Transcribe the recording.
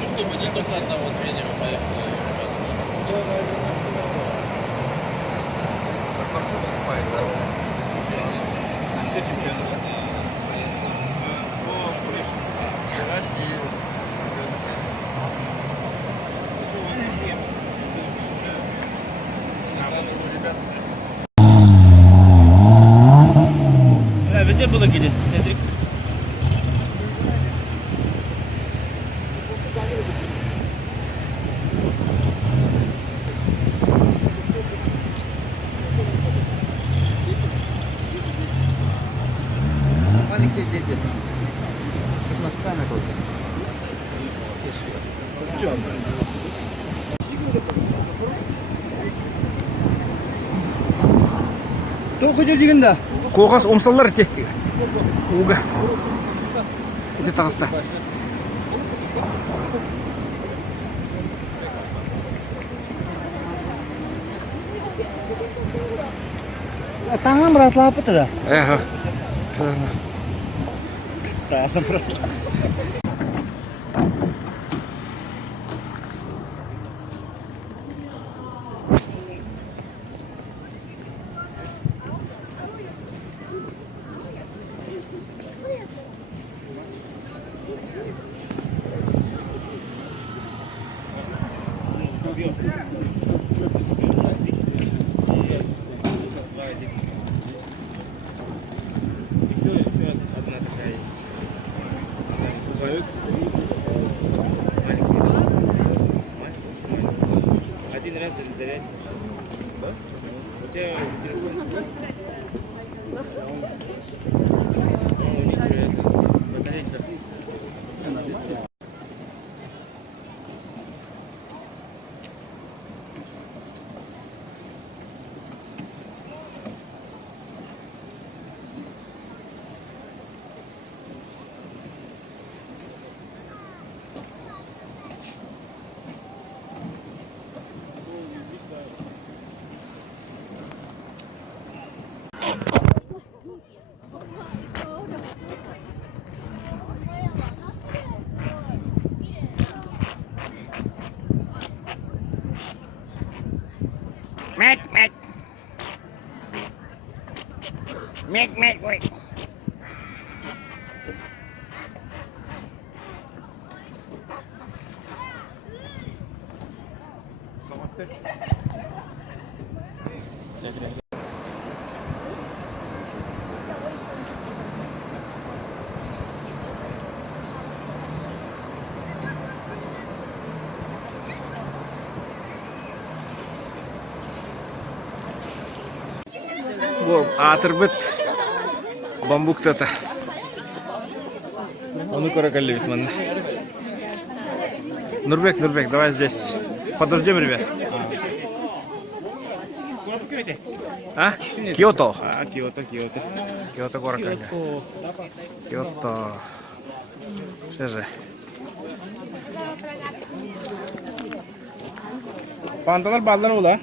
Ну, чтобы не только одного тренера поехали. Где было гидет, Седрик? Маленькие дети. С носками только. Кто ходил дегенда? Коғас омсалар те. Уга. Где тағыста? Tangan berat lah apa tuh dah? Tangan berat. Еще одна такая есть. Маленький. Один раз зарядить. У тебя телефон? Ну, у них это, батарейка. Mệt mệt mệt mệt rồi. Bu атырбыт бамбук тата. Он коракалит ман. Нурбек, давай здесь. Подождем, ребят. А? Киото. Киото коракалит. Киото. Что же? Pantolon ballar ola.